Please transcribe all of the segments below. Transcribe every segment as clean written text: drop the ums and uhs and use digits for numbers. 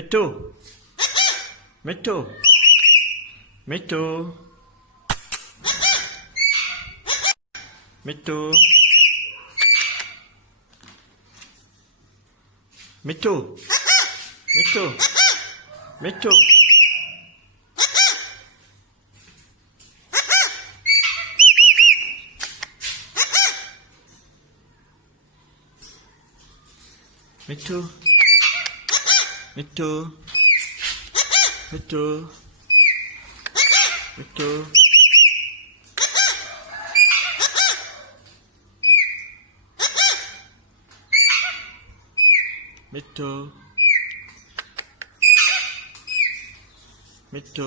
มิตรมิตรมิตรมิตรมิตรมิตรมิตรมิตรมิตรมิตรมิตรมิตรมิตร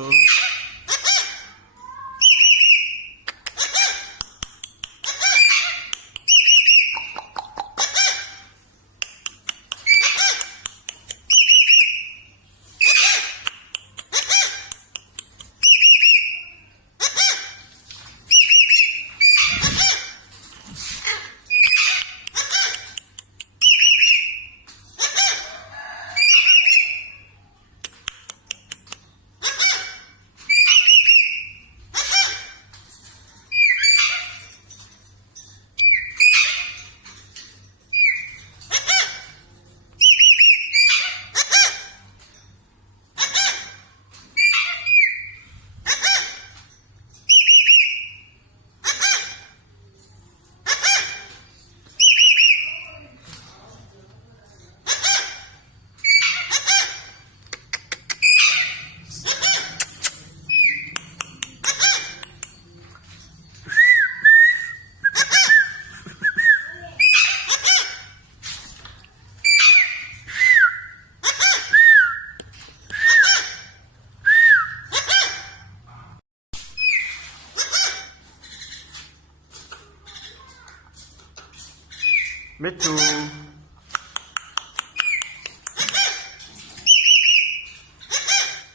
มิตร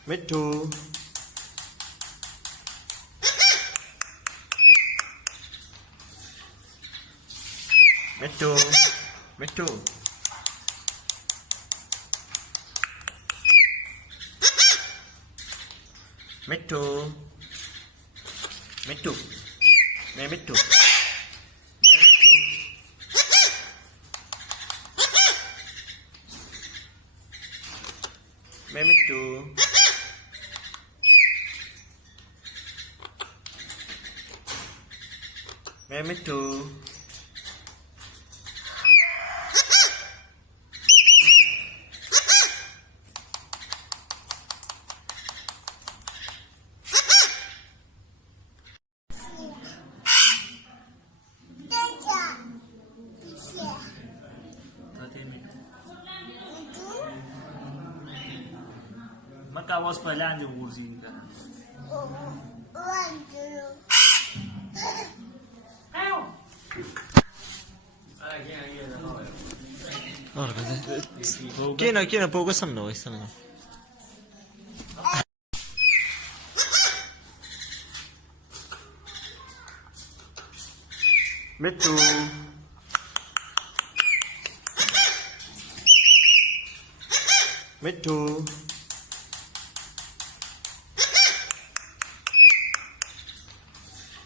มิตรมิตรมิตรมิตรมิตรแม่มิตรแม่มิตรแม่มิตรMaka was pala yung musik ka. Kina focus sam no isa na. Mitu Mitu